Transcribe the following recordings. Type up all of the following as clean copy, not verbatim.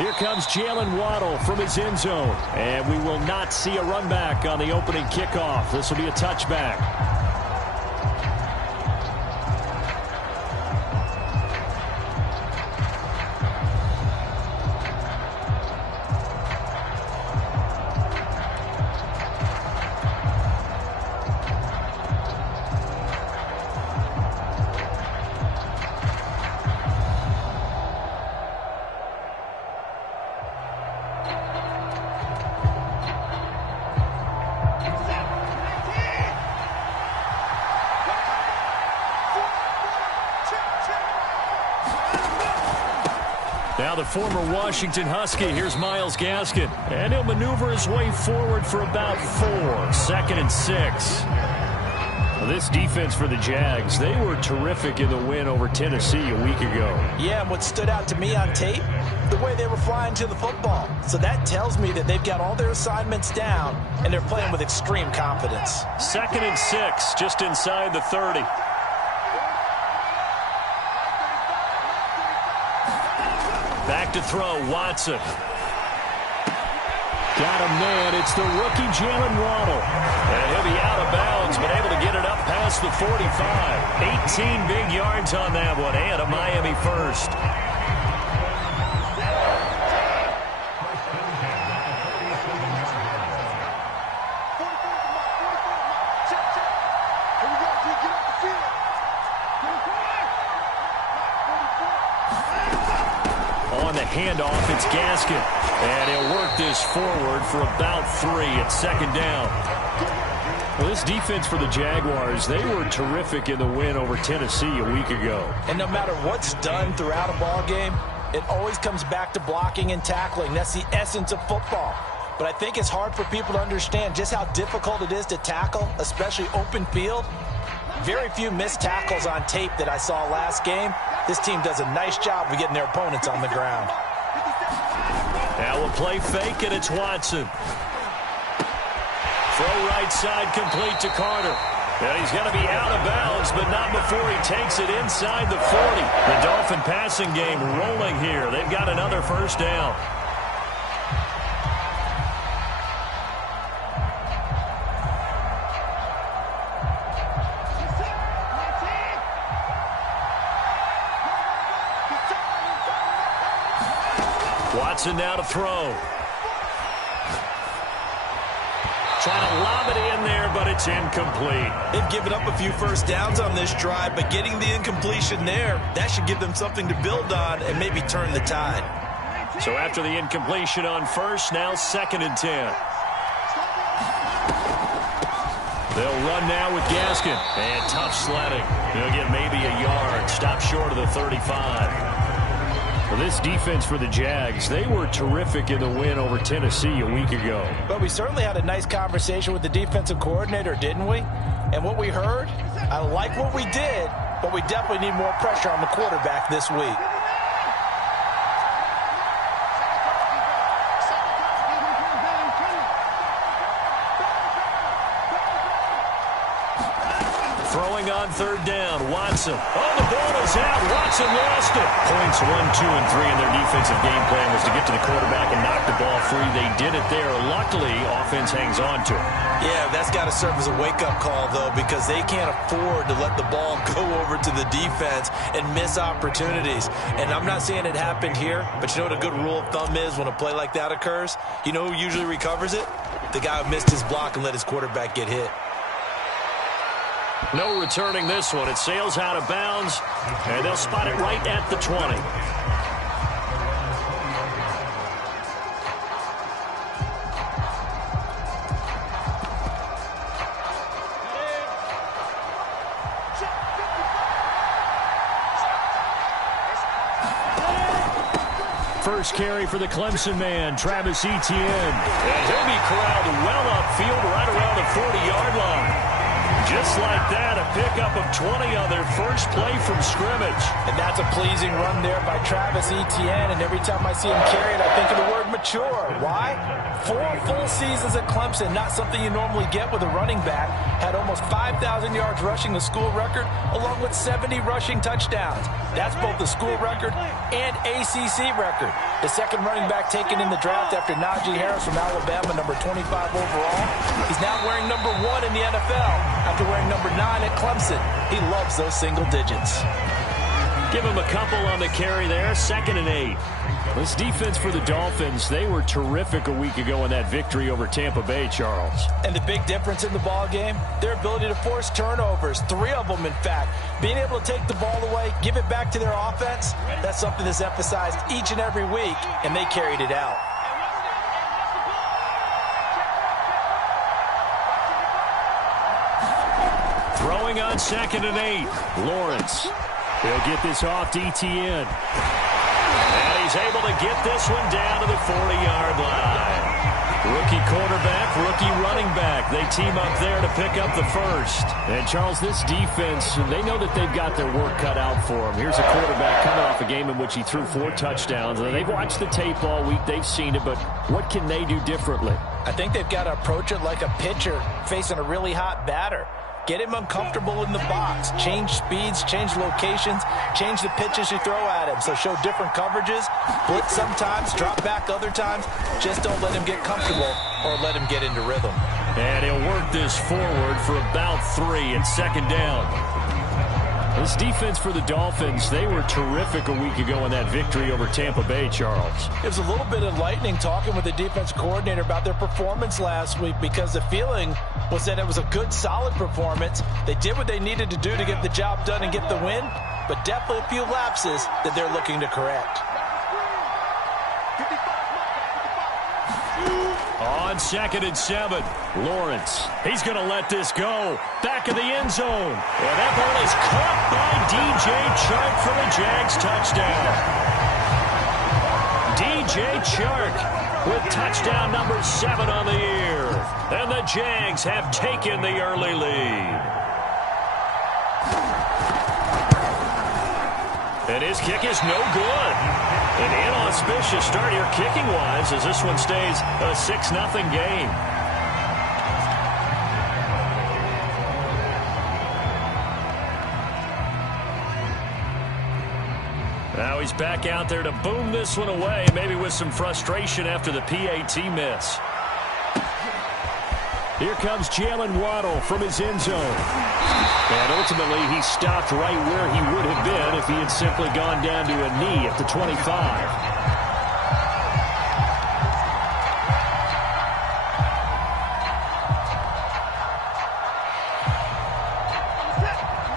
Here comes Jalen Waddle from his end zone. And we will not see a run back on the opening kickoff. This will be a touchback. Now the former Washington Husky, here's Myles Gaskin. And he'll maneuver his way forward for about 4. 2nd and 6. Well, this defense for the Jags, they were terrific in the win over Tennessee a week ago. Yeah, and what stood out to me on tape, the way they were flying to the football. So that tells me that they've got all their assignments down, and they're playing with extreme confidence. 2nd and 6, just inside the 30. Back to throw, Watson. Got him, man. It's the rookie Jalen Waddle. And he'll be out of bounds, but able to get it up past the 45. 18 big yards on that one, and a Miami first. Handoff, it's Gaskin. And he'll work this forward for about 3 at 2nd down. Well, this defense for the Jaguars, they were terrific in the win over Tennessee a week ago. And no matter what's done throughout a ball game, it always comes back to blocking and tackling. That's the essence of football. But I think it's hard for people to understand just how difficult it is to tackle, especially open field. Very few missed tackles on tape that I saw last game. This team does a nice job of getting their opponents on the ground. Now we'll play fake, and it's Watson. Throw right side complete to Carter. And he's going to be out of bounds, but not before he takes it inside the 40. The Dolphin passing game rolling here. They've got another first down. Watson now to throw. Trying to lob it in there, but it's incomplete. They've given up a few first downs on this drive, but getting the incompletion there, that should give them something to build on and maybe turn the tide. So after the incompletion on first, now 2nd and 10. They'll run now with Gaskin. And tough sledding. They'll get maybe a yard. Stop short of the 35. Well, this defense for the Jags, they were terrific in the win over Tennessee a week ago. But we certainly had a nice conversation with the defensive coordinator, didn't we? And what we heard, I like what we did, but we definitely need more pressure on the quarterback this week. Throwing on 3rd down, Watson. Oh, the ball is out. Watson lost it. Points 1, 2, and 3 in their defensive game plan was to get to the quarterback and knock the ball free. They did it there. Luckily, offense hangs on to it. Yeah, that's got to serve as a wake-up call, though, because they can't afford to let the ball go over to the defense and miss opportunities. And I'm not saying it happened here, but you know what a good rule of thumb is when a play like that occurs? You know who usually recovers it? The guy who missed his block and let his quarterback get hit. No returning this one. It sails out of bounds, and they'll spot it right at the 20. First carry for the Clemson man, Travis Etienne. And he'll be corralled well upfield right around the 40-yard line. Just like that, a pickup of 20 on their first play from scrimmage. And that's a pleasing run there by Travis Etienne. And every time I see him carry it, I think of the word mature. Why? 4 full seasons at Clemson, not something you normally get with a running back. Had almost 5,000 yards rushing, the school record, along with 70 rushing touchdowns. That's both the school record and ACC record. The second running back taken in the draft after Najee Harris from Alabama, number 25 overall. He's now wearing number 1 in the NFL after wearing number 9 at Clemson. He loves those single digits. Give him a couple on the carry there, 2nd and 8. This defense for the Dolphins, they were terrific a week ago in that victory over Tampa Bay, Charles. And the big difference in the ball game, their ability to force turnovers, 3 of them in fact. Being able to take the ball away, give it back to their offense, that's something that's emphasized each and every week, and they carried it out. Throwing on 2nd and 8, Lawrence. He'll get this off to Etienne. And he's able to get this one down to the 40-yard line. Rookie quarterback, rookie running back. They team up there to pick up the first. And, Charles, this defense, they know that they've got their work cut out for them. Here's a quarterback coming off a game in which he threw 4 touchdowns. And they've watched the tape all week. They've seen it, but what can they do differently? I think they've got to approach it like a pitcher facing a really hot batter. Get him uncomfortable in the box. Change speeds, change locations, change the pitches you throw at him. So show different coverages, blitz sometimes, drop back other times. Just don't let him get comfortable or let him get into rhythm. And he'll work this forward for about 3 and 2nd down. This defense for the Dolphins, they were terrific a week ago in that victory over Tampa Bay, Charles. It was a little bit enlightening talking with the defense coordinator about their performance last week because the feeling was that it was a good, solid performance. They did what they needed to do to get the job done and get the win, but definitely a few lapses that they're looking to correct. On 2nd and 7, Lawrence. He's going to let this go. Back of the end zone. And that ball is caught by DJ Chark for the Jags touchdown. DJ Chark with touchdown number 7 on the year. And the Jags have taken the early lead. And his kick is no good. An inauspicious start here kicking-wise as this one stays a 6-0 game. Now he's back out there to boom this one away, maybe with some frustration after the PAT miss. Here comes Jalen Waddle from his end zone. And ultimately, he stopped right where he would have been if he had simply gone down to a knee at the 25.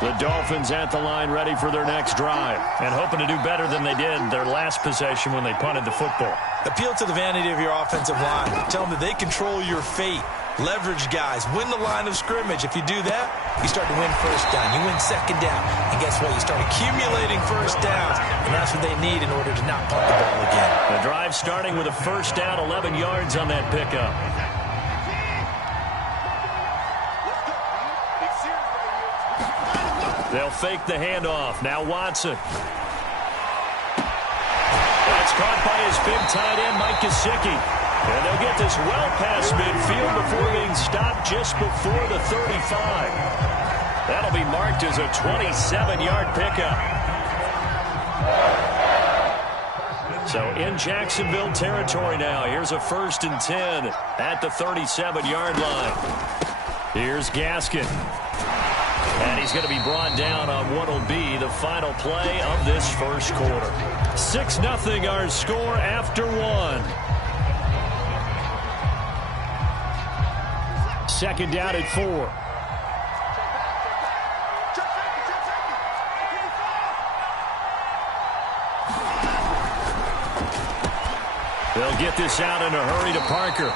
The Dolphins at the line ready for their next drive and hoping to do better than they did their last possession when they punted the football. Appeal to the vanity of your offensive line. Tell them that they control your fate. Leverage guys. Win the line of scrimmage. If you do that, you start to win first down. You win second down. And guess what? You start accumulating first downs. And that's what they need in order to not punt the ball again. The drive starting with a first down, 11 yards on that pickup. They'll fake the handoff. Now Watson. That's caught by his big tight end, Mike Gesicki. And they'll get this well past midfield before being stopped just before the 35. That'll be marked as a 27-yard pickup. So in Jacksonville territory now. Here's a 1st and 10 at the 37-yard line. Here's Gaskin. And he's going to be brought down on what will be the final play of this first quarter. 6-0 our score after 1. 2nd down at 4. They'll get this out in a hurry to Parker.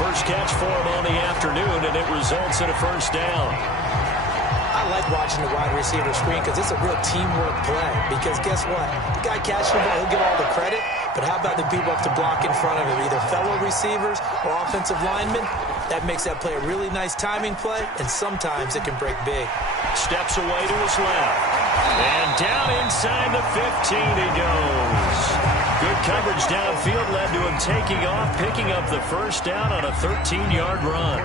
First catch for him on the afternoon, and it results in a first down. I like watching the wide receiver screen because it's a real teamwork play. Because guess what? The guy catching the ball, he'll get all the credit. But how about the people up to block in front of him, either fellow receivers or offensive linemen? That makes that play a really nice timing play, and sometimes it can break big. Steps away to his left. And down inside the 15 he goes. Good coverage downfield led to him taking off, picking up the first down on a 13-yard run.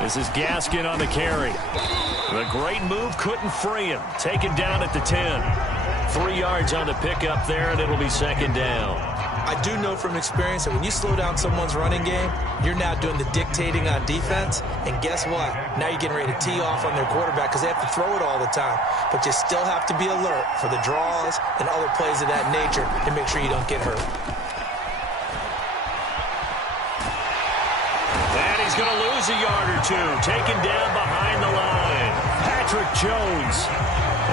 This is Gaskin on the carry. The great move couldn't free him. Taken down at the 10. 3 yards on the pickup there, and it'll be second down. I do know from experience that when you slow down someone's running game, you're now doing the dictating on defense. And guess what? Now you're getting ready to tee off on their quarterback because they have to throw it all the time. But you still have to be alert for the draws and other plays of that nature to make sure you don't get hurt. And he's going to lose a yard or two. Taken down behind the line. Patrick Jones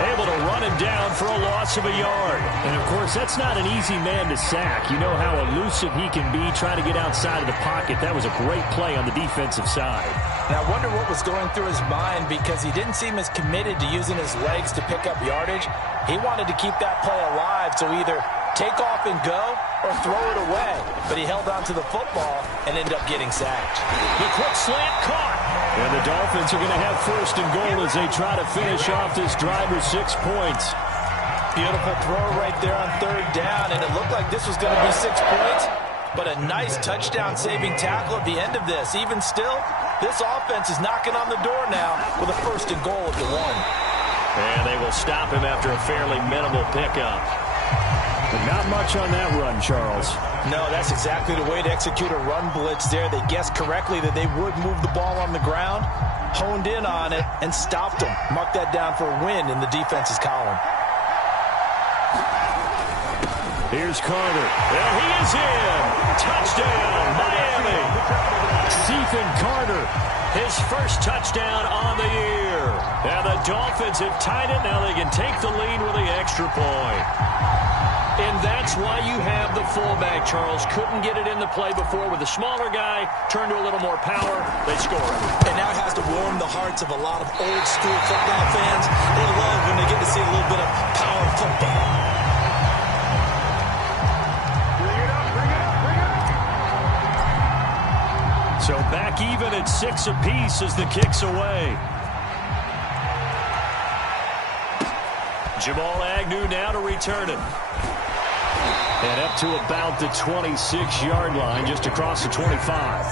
able to run him down for a loss of a yard. And, of course, that's not an easy man to sack. You know how elusive he can be trying to get outside of the pocket. That was a great play on the defensive side. And I wonder what was going through his mind because he didn't seem as committed to using his legs to pick up yardage. He wanted to keep that play alive, so either take off and go or throw it away. But he held on to the football and ended up getting sacked. The quick slant caught. And the Dolphins are going to have first and goal as they try to finish off this drive with 6 points. Beautiful throw right there on third down, and it looked like this was going to be 6 points. But a nice touchdown-saving tackle at the end of this. Even still, this offense is knocking on the door now with a first and goal at the 1. And they will stop him after a fairly minimal pickup. But not much on that run, Charles. No, that's exactly the way to execute a run blitz there. They guessed correctly that they would move the ball on the ground, honed in on it, and stopped them. Mark that down for a win in the defense's column. Here's Carter. And he is in. Touchdown, Miami. Ethan Carter, his first touchdown on the year. And the Dolphins have tied it. Now they can take the lead with the extra point. And that's why you have the fullback, Charles. Couldn't get it in the play before with a smaller guy. Turned to a little more power. They score. And now it has to warm the hearts of a lot of old-school football fans. They love when they get to see a little bit of power football. So back even at 6 apiece as the kick's away. Jamal Agnew now to return it. And up to about the 26-yard line, just across the 25.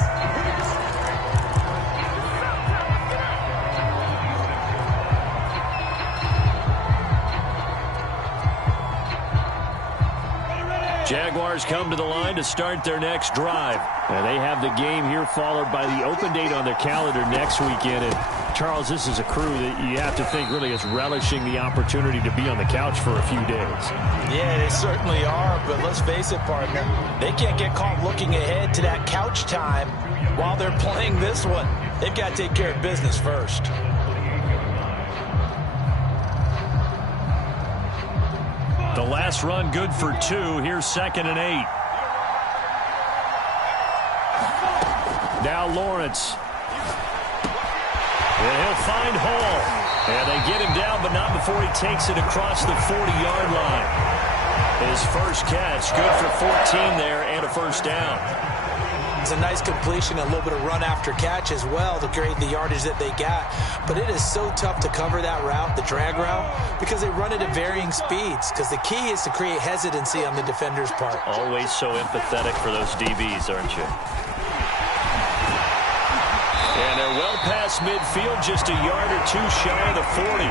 Jaguars come to the line to start their next drive. And they have the game here followed by the open date on their calendar next weekend. And Charles, this is a crew that you have to think really is relishing the opportunity to be on the couch for a few days. Yeah, they certainly are, but let's face it, partner. They can't get caught looking ahead to that couch time while they're playing this one. They've got to take care of business first. The last run good for 2. Here's 2nd and 8. Now Lawrence. And he'll find Hall. And they get him down, but not before he takes it across the 40-yard line. His first catch, good for 14 there and a first down. It's a nice completion, a little bit of run after catch as well to create the yardage that they got. But it is so tough to cover that route, the drag route, because they run it at varying speeds. Because the key is to create hesitancy on the defender's part. Always so empathetic for those DBs, aren't you? And they're well past midfield, just a yard or two shy of the 40.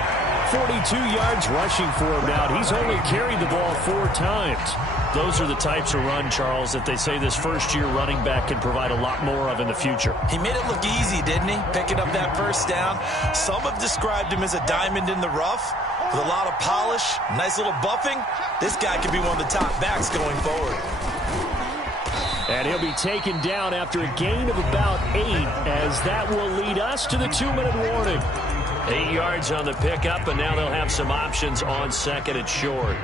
42 yards rushing for him now. He's only carried the ball 4 times. Those are the types of run, Charles, that they say this first-year running back can provide a lot more of in the future. He made it look easy, didn't he? Picking up that first down. Some have described him as a diamond in the rough with a lot of polish, nice little buffing. This guy could be one of the top backs going forward. And he'll be taken down after a gain of about 8, as that will lead us to the 2-minute warning. 8 yards on the pickup, and now they'll have some options on 2nd and short.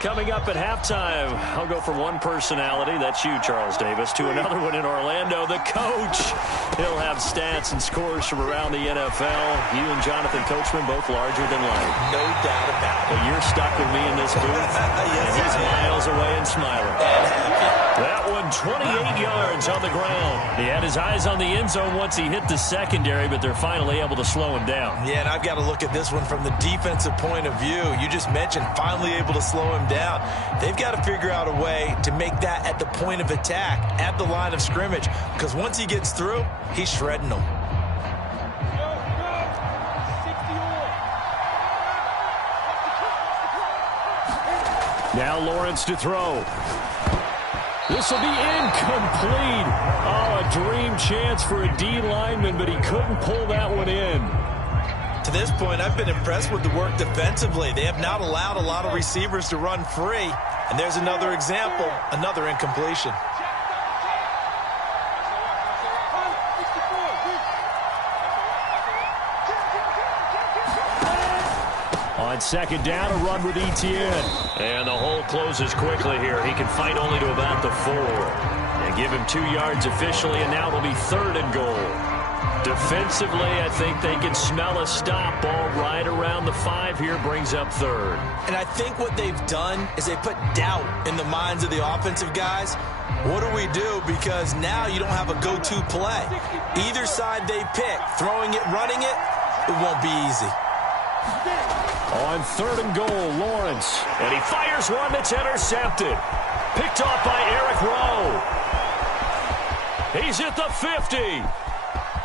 Coming up at halftime, I'll go from one personality, that's you, Charles Davis, to another one in Orlando, the coach. He'll have stats and scores from around the NFL. You and Jonathan Coachman both larger than life. No doubt about it. But you're stuck with me in this booth, yes, and he's miles away and smiling. That one, 28 yards on the ground. He had his eyes on the end zone once he hit the secondary, but they're finally able to slow him down. Yeah, and I've got to look at this one from the defensive point of view. You just mentioned finally able to slow him down. They've got to figure out a way to make that at the point of attack, at the line of scrimmage, because once he gets through, he's shredding them. Now Lawrence to throw. This will be incomplete. Oh, a dream chance for a D lineman, but he couldn't pull that one in. To this point, I've been impressed with the work defensively. They have not allowed a lot of receivers to run free. And there's another example, another incompletion. On second down, a run with Etienne. And the hole closes quickly here. He can fight only to about the 4. And give him 2 yards officially, and now it'll be 3rd and goal. Defensively, I think they can smell a stop. Ball right around the 5 here, brings up 3rd. And I think what they've done is they put doubt in the minds of the offensive guys. What do we do? Because now you don't have a go-to play. Either side they pick, throwing it, running it, it won't be easy. On 3rd and goal, Lawrence. And he fires one that's intercepted. Picked off by Eric Rowe. He's at the 50.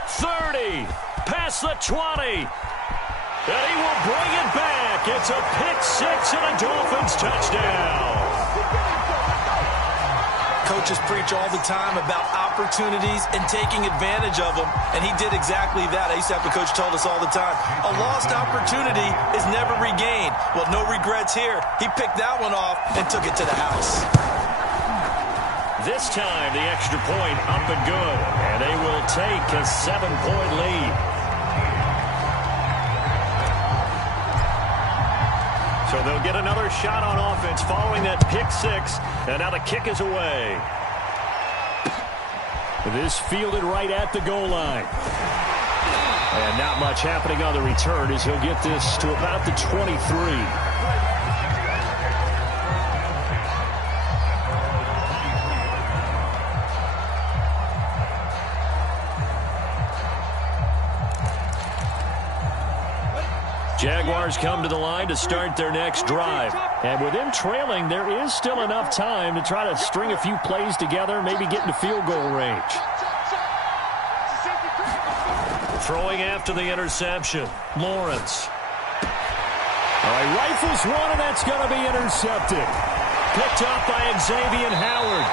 30. Past the 20. And he will bring it back. It's a pick-6 and a Dolphins touchdown. Coaches preach all the time about opportunities and taking advantage of them, and he did exactly that. I used to have a coach told us all the time, a lost opportunity is never regained. Well, no regrets here. He picked that one off and took it to the house. This time, the extra point up and good, and they will take a 7-point lead. So they'll get another shot on offense following that pick-6, and now the kick is away. This fielded right at the goal line. And not much happening on the return as he'll get this to about the 23. Jaguars come to the line to start their next drive. And with them trailing, there is still enough time to try to string a few plays together, maybe get into field goal range. Throwing after the interception, Lawrence. All right, rifles one, and that's going to be intercepted. Picked up by Xavier Howard.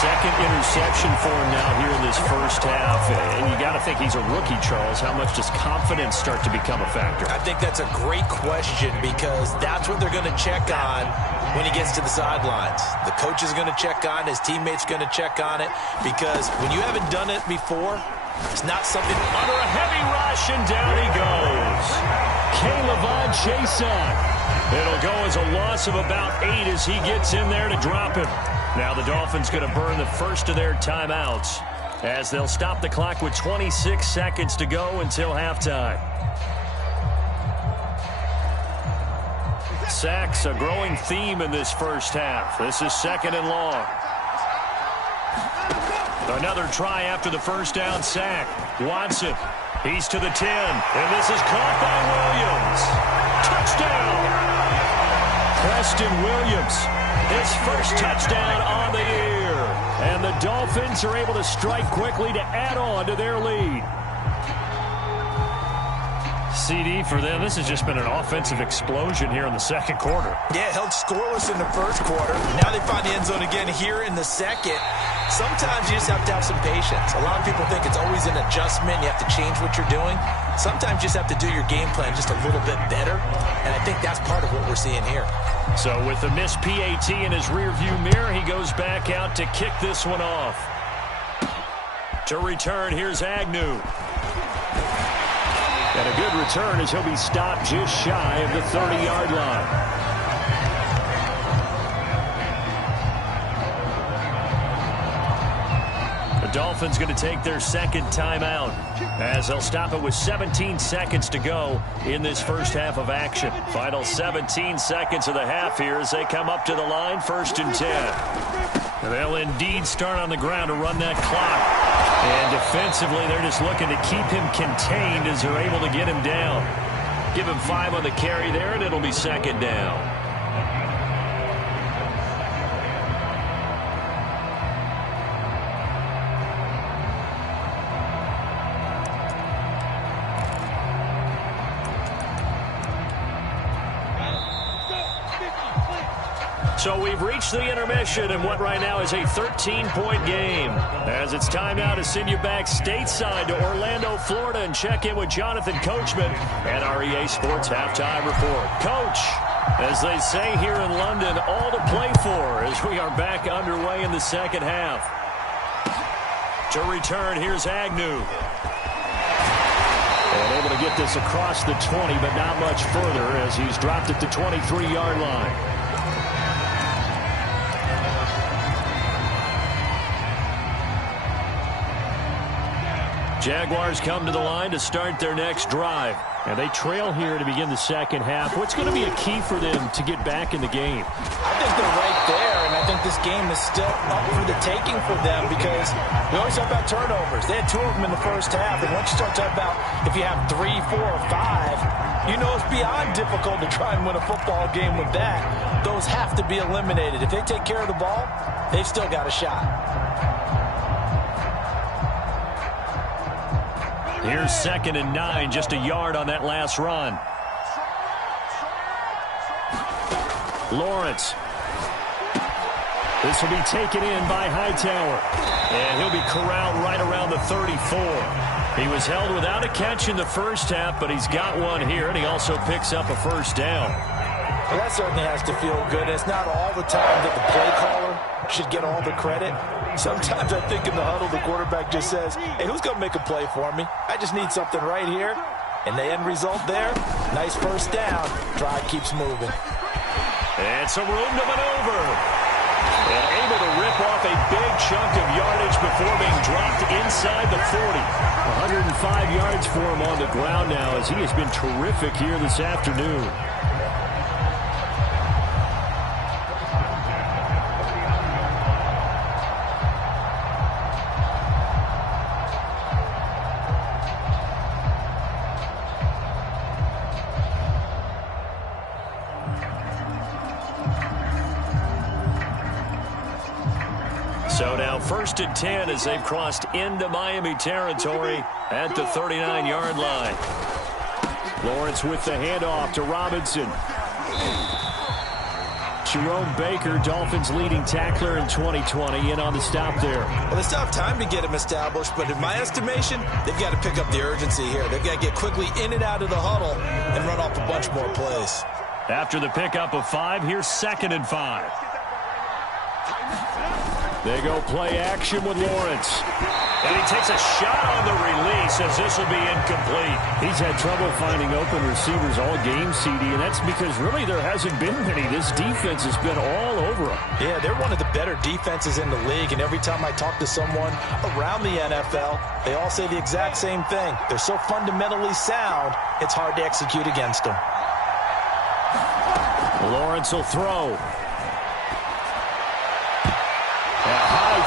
Second interception for him now here in this first half. And you got to think he's a rookie, Charles. How much does confidence start to become a factor? I think that's a great question because that's what they're going to check on when he gets to the sidelines. The coach is going to check on, his teammates going to check on it, because when you haven't done it before, it's not something. Under a heavy rush, and down he goes. K'Lavon Chaisson. It'll go as a loss of about 8 as he gets in there to drop him. Now the Dolphins going to burn the first of their timeouts as they'll stop the clock with 26 seconds to go until halftime. Sacks, a growing theme in this first half. This is 2nd and long. Another try after the first down sack. Watson, he's to the 10, and this is caught by Williams. Touchdown! Preston Williams, his first touchdown on the year. And the Dolphins are able to strike quickly to add on to their lead. CD for them. This has just been an offensive explosion here in the second quarter. Yeah, held scoreless in the first quarter. Now they find the end zone again here in the second. Sometimes you just have to have some patience. A lot of people think it's always an adjustment. You have to change what you're doing. Sometimes you just have to do your game plan just a little bit better. And I think that's part of what we're seeing here. So with the missed PAT in his rearview mirror, he goes back out to kick this one off. To return, here's Agnew. And a good return as he'll be stopped just shy of the 30-yard line. Dolphins going to take their second timeout as they'll stop it with 17 seconds to go in this first half of action. Final 17 seconds of the half here as they come up to the line, 1st and 10. They'll indeed start on the ground to run that clock. And defensively, they're just looking to keep him contained as they're able to get him down. Give him 5 on the carry there, and it'll be 2nd down. So we've reached the intermission in what right now is a 13-point game. As it's time now to send you back stateside to Orlando, Florida, and check in with Jonathan Coachman and our EA Sports Halftime Report. Coach, as they say here in London, all to play for as we are back underway in the second half. To return, here's Agnew. And able to get this across the 20, but not much further as he's dropped at the 23-yard line. Jaguars come to the line to start their next drive. And they trail here to begin the second half. What's going to be a key for them to get back in the game? I think they're right there, and I think this game is still up for the taking for them because we always talk about turnovers. They had 2 of them in the first half, and once you start talking about if you have 3, 4, or 5, you know it's beyond difficult to try and win a football game with that. Those have to be eliminated. If they take care of the ball, they've still got a shot. Here's 2nd and 9, just a yard on that last run. Lawrence. This will be taken in by Hightower. And he'll be corralled right around the 34. He was held without a catch in the first half, but he's got one here, and he also picks up a 1st down. Well, that certainly has to feel good. It's not all the time that the play caller should get all the credit. Sometimes I think in the huddle, the quarterback just says, hey, who's going to make a play for me? I just need something right here. And the end result there, nice 1st down. Drive keeps moving. And some room to maneuver. And able to rip off a big chunk of yardage before being dropped inside the 40. 105 yards for him on the ground now as he has been terrific here this afternoon. So now 1st and 10 as they've crossed into Miami territory at the 39-yard line. Lawrence with the handoff to Robinson. Jerome Baker, Dolphins leading tackler in 2020, in on the stop there. Well, they still have time to get him established, but in my estimation, they've got to pick up the urgency here. They've got to get quickly in and out of the huddle and run off a bunch more plays. After the pickup of 5, here's 2nd and 5. They go play action with Lawrence. And he takes a shot on the release as this will be incomplete. He's had trouble finding open receivers all game, CD, and that's because really there hasn't been many. This defense has been all over them. Yeah, they're one of the better defenses in the league, and every time I talk to someone around the NFL, they all say the exact same thing. They're so fundamentally sound, it's hard to execute against them. Lawrence will throw.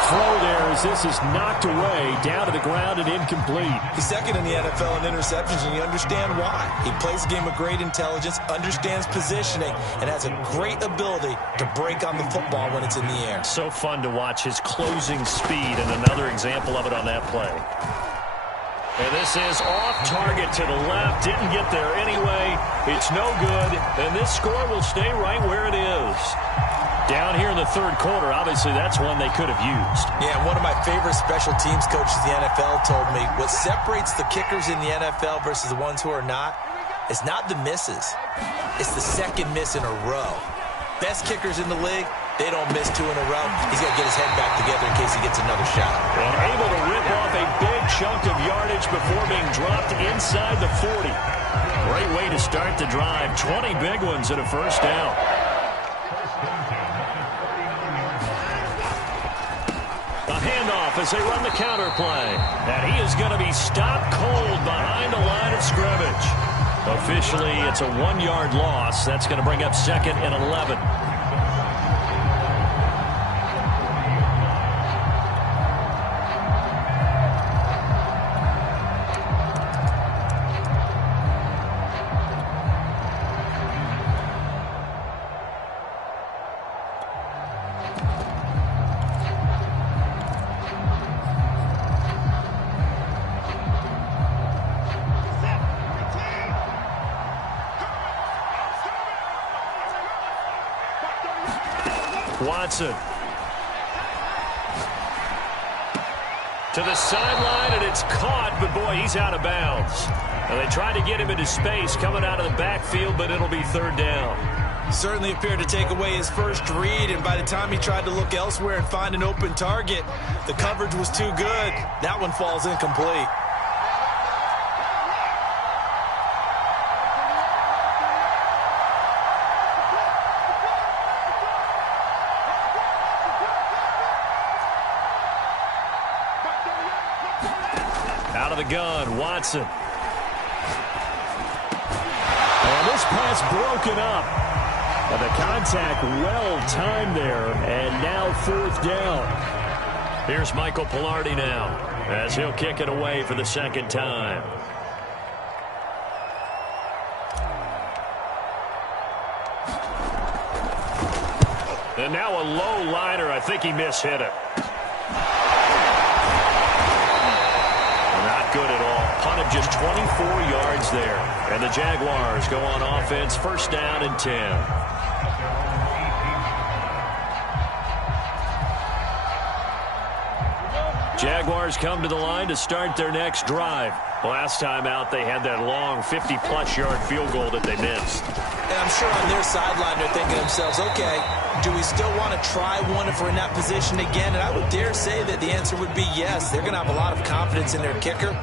Throw there as this is knocked away, down to the ground and incomplete. He's 2nd in the NFL in interceptions, and you understand why. He plays a game of great intelligence, understands positioning, and has a great ability to break on the football when it's in the air. So fun to watch his closing speed, and another example of it on that play. And this is off target to the left. Didn't get there anyway. It's no good, and this score will stay right where it is. Down here in the 3rd quarter, obviously that's one they could have used. Yeah, one of my favorite special teams coaches in the NFL told me what separates the kickers in the NFL versus the ones who are not is not the misses. It's the 2nd miss in a row. Best kickers in the league, they don't miss 2 in a row. He's got to get his head back together in case he gets another shot. And able to rip off a big chunk of yardage before being dropped inside the 40. Great way to start the drive. 20 big ones and a 1st down. A handoff off as they run the counter play. And he is going to be stopped cold behind the line of scrimmage. Officially, it's a 1-yard loss. That's going to bring up 2nd and 11. Watson to the sideline, and it's caught, but boy, he's out of bounds. And they tried to get him into space coming out of the backfield, but it'll be 3rd down. Certainly appeared to take away his first read, and by the time he tried to look elsewhere and find an open target, the coverage was too good. That one falls incomplete. Out of the gun, Watson. And this pass broken up. And the contact well timed there. And now 4th down. Here's Michael Pilardi now as he'll kick it away for the 2nd time. And now a low liner. I think he mishit it. Good at all. Punt of just 24 yards there. And the Jaguars go on offense, 1st down and 10. Jaguars come to the line to start their next drive. Last time out, they had that long 50-plus yard field goal that they missed. And I'm sure on their sideline they're thinking to themselves, okay, do we still want to try one if we're in that position again? And I would dare say that the answer would be yes. They're going to have a lot of confidence in their kicker.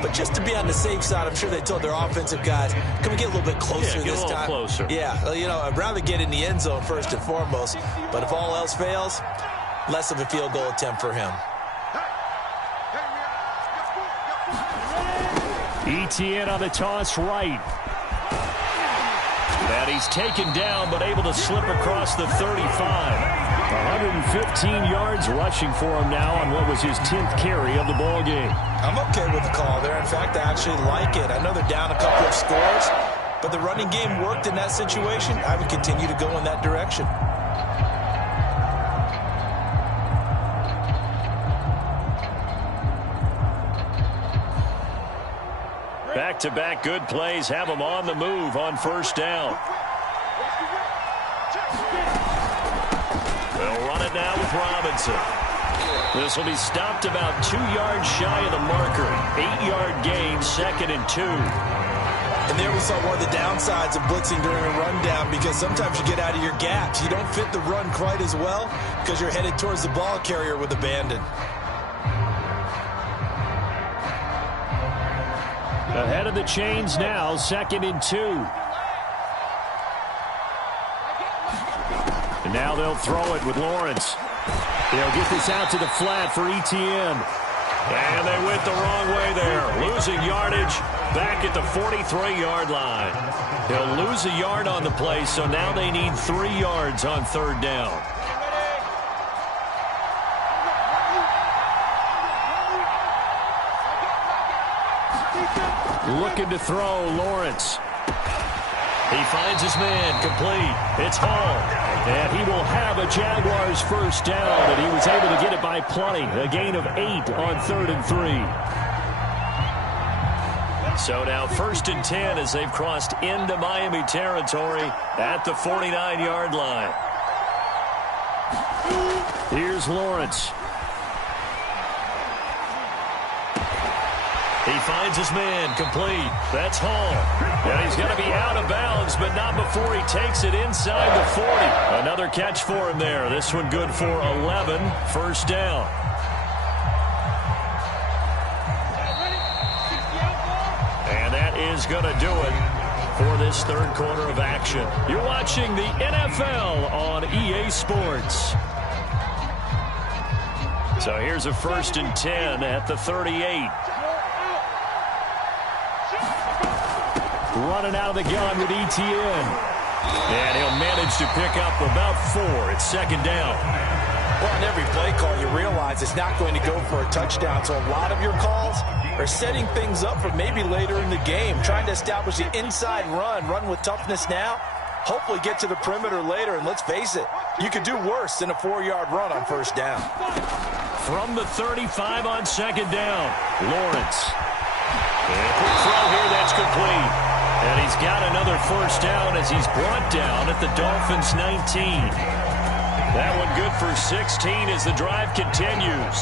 But just to be on the safe side, I'm sure they told their offensive guys, can we get a little bit closer this time? Get a little closer. Yeah, you know, I'd rather get in the end zone first and foremost. But if all else fails, less of a field goal attempt for him. Etienne on the toss right. And he's taken down, but able to slip across the 35. 115 yards rushing for him now on what was his 10th carry of the ball game. I'm okay with the call there. In fact, I actually like it. I know they're down a couple of scores, but the running game worked in that situation. I would continue to go in that direction. Back-to-back good plays have them on the move on 1st down. They'll run it now with Robinson. This will be stopped about 2 yards shy of the marker. 8-yard gain, 2nd and 2. And there we saw one of the downsides of blitzing during a rundown, because sometimes you get out of your gaps. You don't fit the run quite as well because you're headed towards the ball carrier with abandon. Ahead of the chains now, 2nd and 2. And now they'll throw it with Lawrence. They'll get this out to the flat for Etienne. And they went the wrong way there. Losing yardage back at the 43-yard line. They'll lose a yard on the play, so now they need 3 yards on 3rd down. Looking to throw, Lawrence. He finds his man, complete. It's Hall. And he will have a Jaguars 1st down, and he was able to get it by plenty. A gain of 8 on 3rd and 3. So now 1st and 10 as they've crossed into Miami territory at the 49-yard line. Here's Lawrence. He finds his man, complete. That's Hall. And he's going to be out of bounds, but not before he takes it inside the 40. Another catch for him there. This one good for 11, 1st down. And that is going to do it for this 3rd quarter of action. You're watching the NFL on EA Sports. So here's a 1st and 10 at the 38. Running out of the gun with Etienne. And he'll manage to pick up about 4. It's 2nd down. Well, on every play call, you realize it's not going to go for a touchdown. So a lot of your calls are setting things up for maybe later in the game, trying to establish the inside run with toughness now, hopefully get to the perimeter later. And let's face it, you could do worse than a 4-yard run on 1st down. From the 35 on 2nd down, Lawrence. And a quick throw here, that's complete. And he's got another 1st down as he's brought down at the Dolphins' 19. That one good for 16 as the drive continues.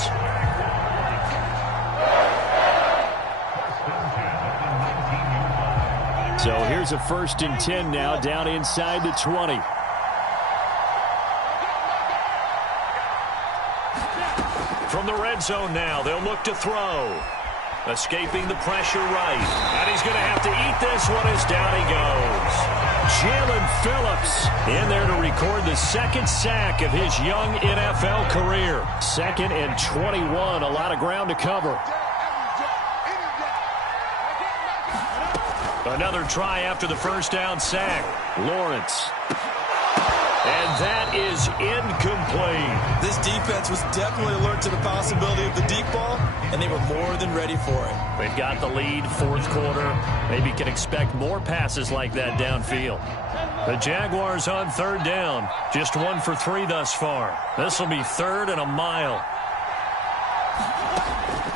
So here's a 1st and 10 now down inside the 20. From the red zone now, they'll look to throw. Escaping the pressure right. And he's going to have to eat this one as down he goes. Jalen Phillips in there to record the 2nd sack of his young NFL career. 2nd and 21. A lot of ground to cover. Another try after the 1st down sack. Lawrence. And that is incomplete. This defense was definitely alert to the possibility of the deep ball, and they were more than ready for it. They've got the lead, 4th quarter. Maybe can expect more passes like that downfield. The Jaguars on 3rd down. Just 1 for 3 thus far. This will be 3rd and a mile.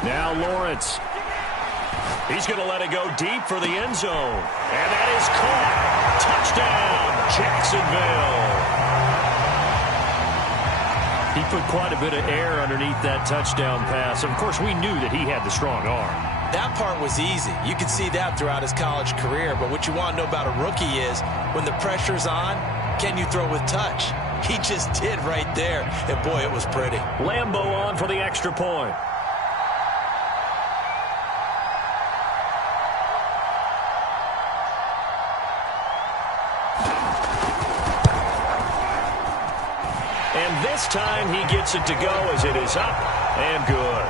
Now Lawrence. He's going to let it go deep for the end zone. And that is caught. Touchdown, Jacksonville. He put quite a bit of air underneath that touchdown pass. Of course, we knew that he had the strong arm. That part was easy. You could see that throughout his college career. But what you want to know about a rookie is when the pressure's on, can you throw with touch? He just did right there. And, boy, it was pretty. Lambo on for the extra point. And this time he gets it to go as it is up and good.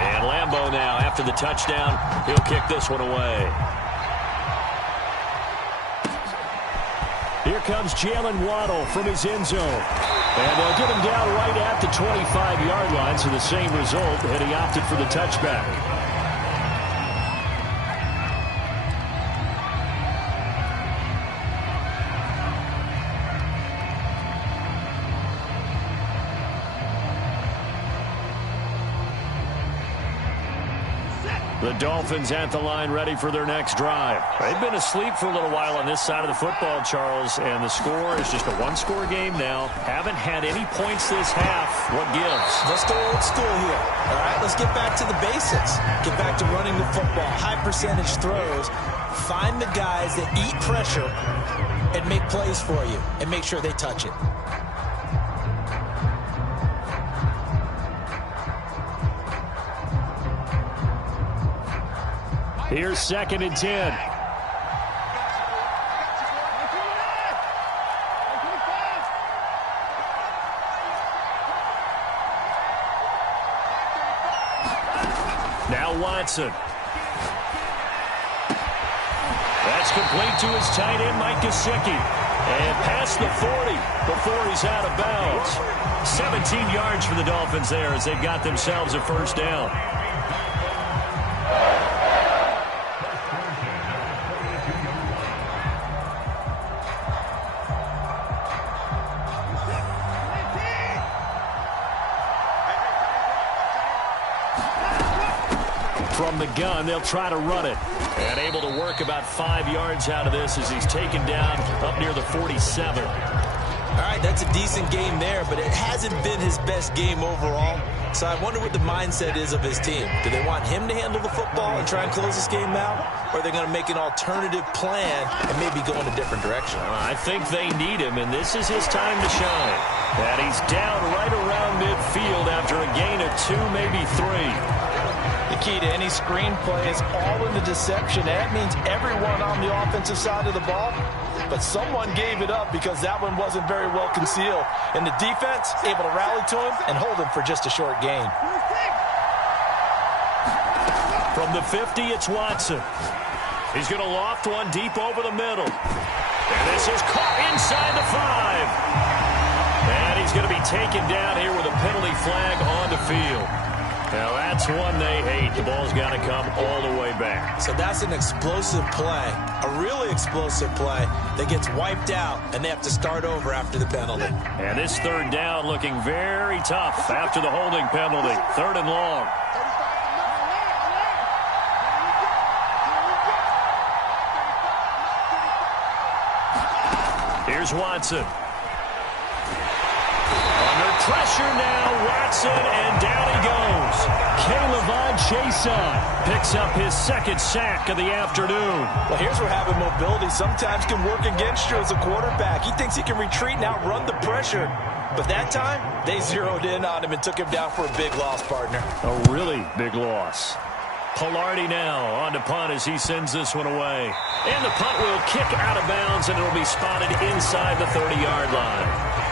And Lambo now, after the touchdown, he'll kick this one away. Here comes Jalen Waddle from his end zone. And they'll get him down right at the 25-yard line, so the same result, and he opted for the touchback. The Dolphins at the line ready for their next drive. They've been asleep for a little while on this side of the football, Charles, and the score is just a one-score game now. Haven't had any points this half. What gives? Let's go old school here. All right, let's get back to the basics. Get back to running the football, high percentage throws. Find the guys that eat pressure and make plays for you and make sure they touch it. Here's 2nd and 10. Now Watson. That's complete to his tight end, Mike Gesicki. And past the 40 before he's out of bounds. 17 yards for the Dolphins there as they've got themselves a 1st down. From the gun, they'll try to run it. And able to work about 5 yards out of this as he's taken down up near the 47. All right, that's a decent game there, but it hasn't been his best game overall. So I wonder what the mindset is of his team. Do they want him to handle the football and try and close this game out? Or are they going to make an alternative plan and maybe go in a different direction? I think they need him, and this is his time to shine. And he's down right around midfield after a gain of 2, maybe 3. the key to any screenplay is all in the deception. That means everyone on the offensive side of the ball, but someone gave it up because that one wasn't very well concealed. And the defense able to rally to him and hold him for just a short gain. From the 50, it's Watson. He's going to loft one deep over the middle. And this is caught inside the 5. And he's going to be taken down here with a penalty flag on the field. Now that's one they hate. The ball's got to come all the way back. So that's an explosive play, a really explosive play that gets wiped out, and they have to start over after the penalty. And this third down looking very tough after the holding penalty. 3rd and long. Here's Watson. Under pressure now, Watson, and down he goes. K'Lavon Chaisson picks up his 2nd sack of the afternoon. Well, here's where having mobility sometimes can work against you as a quarterback. He thinks he can retreat and outrun the pressure. But that time, they zeroed in on him and took him down for a big loss, partner. A really big loss. Pilardi now on to punt as he sends this one away. And the punt will kick out of bounds, and it'll be spotted inside the 30-yard line.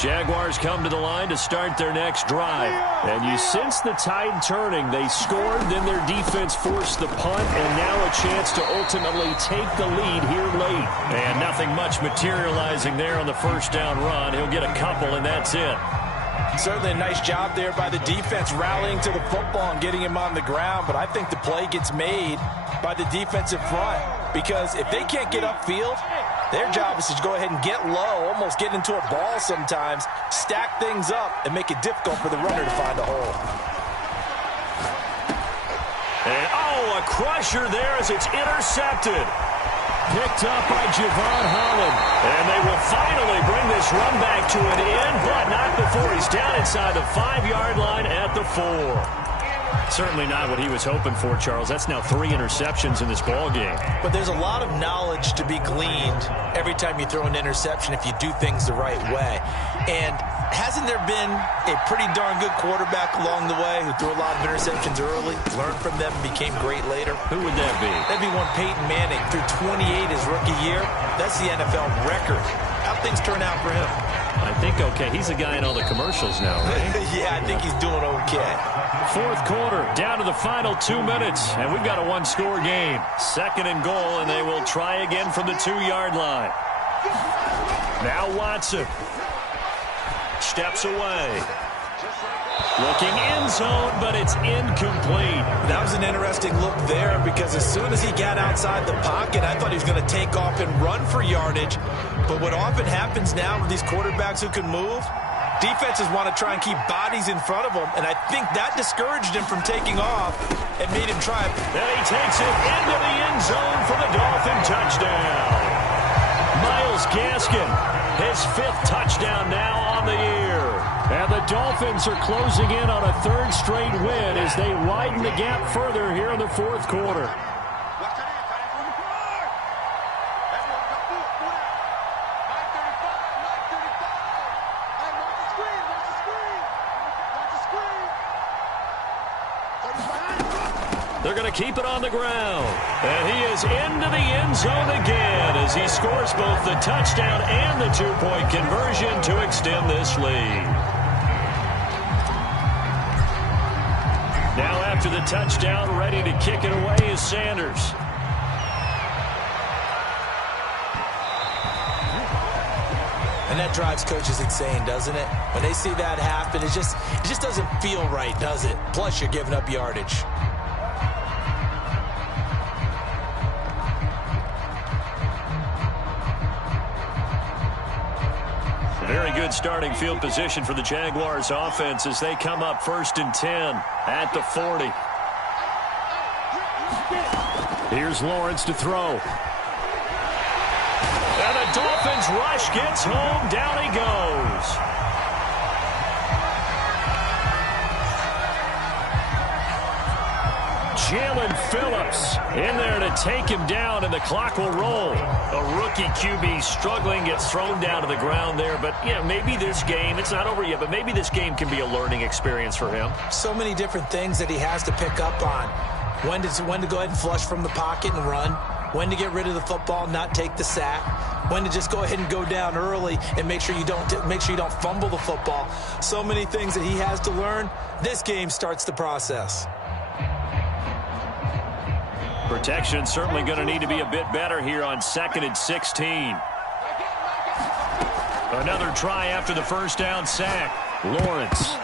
Jaguars come to the line to start their next drive. And you sense the tide turning. They scored, then their defense forced the punt, and now a chance to ultimately take the lead here late. And nothing much materializing there on the first down run. He'll get a couple, and that's it. Certainly a nice job there by the defense rallying to the football and getting him on the ground, but I think the play gets made by the defensive front, because if they can't get upfield, their job is to go ahead and get low, almost get into a ball sometimes, stack things up, and make it difficult for the runner to find a hole. And, a crusher there as it's intercepted. Picked up by Javon Holland. And they will finally bring this run back to an end, but not before he's down inside the 5-yard line at the 4. Certainly not what he was hoping for, Charles. That's now 3 interceptions in this ball game. But there's a lot of knowledge to be gleaned every time you throw an interception if you do things the right way. And hasn't there been a pretty darn good quarterback along the way who threw a lot of interceptions early, learned from them, and became great later? Who would that be? That'd be one Peyton Manning. Threw 28 his rookie year. That's the NFL record. How'd things turn out for him? I think okay. He's a guy in all the commercials now, right? Yeah, I think he's doing okay. 4th quarter, down to the final 2 minutes, and we've got a 1-score game. 2nd and goal, and they will try again from the 2-yard line. Now Watson steps away. Looking end zone, but it's incomplete. That was an interesting look there, because as soon as he got outside the pocket, I thought he was going to take off and run for yardage. But what often happens now with these quarterbacks who can move, defenses want to try and keep bodies in front of them, and I think that discouraged him from taking off and made him try. Then he takes it into the end zone for the Dolphin touchdown. Myles Gaskin, his 5th touchdown now on the year. And the Dolphins are closing in on a 3rd straight win as they widen the gap further here in the 4th quarter. They're going to keep it on the ground. And he is into the end zone again as he scores both the touchdown and the 2-point conversion to extend this lead. Now after the touchdown, ready to kick it away is Sanders. And that drives coaches insane, doesn't it? When they see that happen, it just doesn't feel right, does it? Plus, you're giving up yardage. Very good starting field position for the Jaguars offense as they come up 1st and 10 at the 40. Here's Lawrence to throw. And the Dolphins rush gets home. Down he goes. Jalen Phillips in there to take him down, and the clock will roll. A rookie QB struggling, gets thrown down to the ground there. But, yeah, maybe this game, it's not over yet, but maybe this game can be a learning experience for him. So many different things that he has to pick up on. When to go ahead and flush from the pocket and run. When to get rid of the football, not take the sack. When to just go ahead and go down early and make sure you don't fumble the football. So many things that he has to learn. This game starts the process. Protection certainly going to need to be a bit better here on 2nd and 16. Another try after the first down sack. Lawrence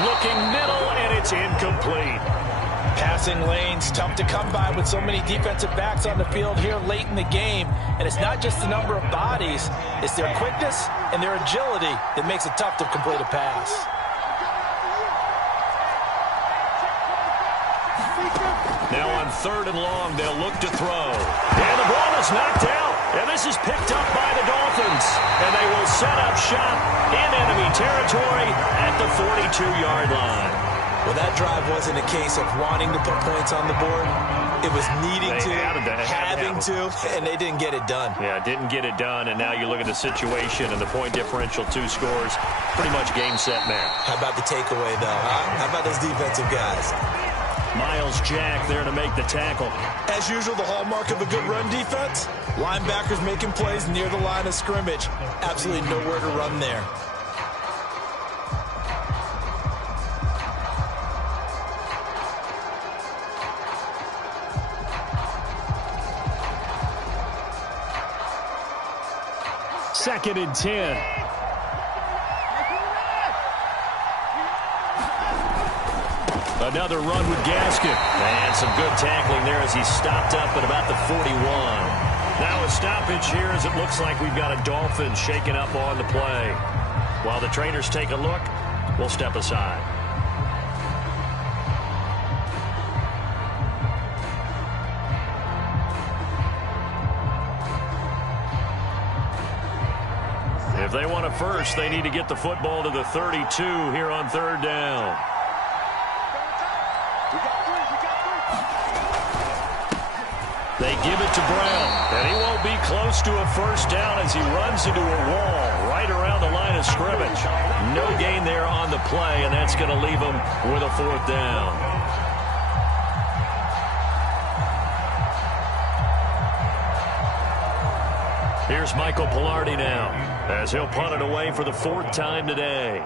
looking middle, and it's incomplete. Passing lanes, tough to come by with so many defensive backs on the field here late in the game. And it's not just the number of bodies, it's their quickness and their agility that makes it tough to complete a pass. Now on 3rd and long, they'll look to throw. And the ball is knocked out. And this is picked up by the Dolphins. And they will set up shop in enemy territory at the 42-yard line. Well, that drive wasn't a case of wanting to put points on the board. It was needing to, having to, and they didn't get it done. Yeah, didn't get it done, and now you look at the situation and the point differential, 2 scores, pretty much game, set, match. How about the takeaway, though, huh? How about those defensive guys? Miles Jack there to make the tackle. As usual, the hallmark of a good run defense, linebackers making plays near the line of scrimmage. Absolutely nowhere to run there. Second and 10. Another run with Gaskin. And some good tackling there as he stopped up at about the 41. Now a stoppage here as it looks like we've got a Dolphin shaking up on the play. While the trainers take a look, we'll step aside. If they want a first, they need to get the football to the 32 here on 3rd down. They give it to Brown, and he won't be close to a first down as he runs into a wall right around the line of scrimmage. No gain there on the play, and that's going to leave him with a 4th down. Here's Michael Pilardi now as he'll punt it away for the 4th time today.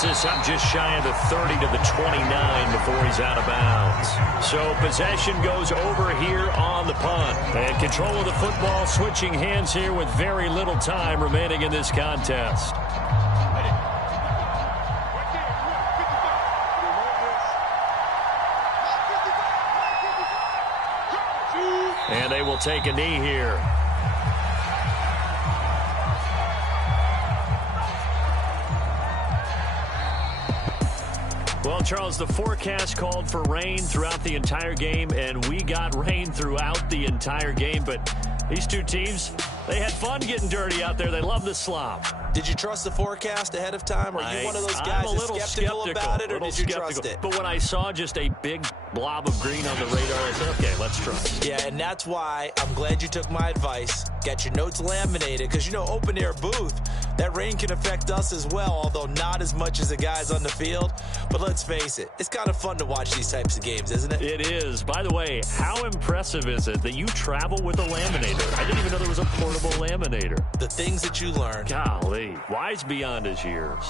This up just shy of the 30 to the 29 before he's out of bounds. So possession goes over here on the punt. And control of the football switching hands here with very little time remaining in this contest. And they will take a knee here. Well, Charles, the forecast called for rain throughout the entire game, and we got rain throughout the entire game. But these two teams, they had fun getting dirty out there. They love the slop. Did you trust the forecast ahead of time? Are you one of those guys that's skeptical about it, or did you trust it? But when I saw just a big blob of green on the radar, I said, okay, let's trust. Yeah, and that's why I'm glad you took my advice. Got your notes laminated, because, you know, open-air booth, that rain can affect us as well, although not as much as the guys on the field. But let's face it, it's kind of fun to watch these types of games, isn't it? It is. By the way, how impressive is it that you travel with a laminator? I didn't even know there was a portable laminator. The things that you learn. Golly, wise beyond his years.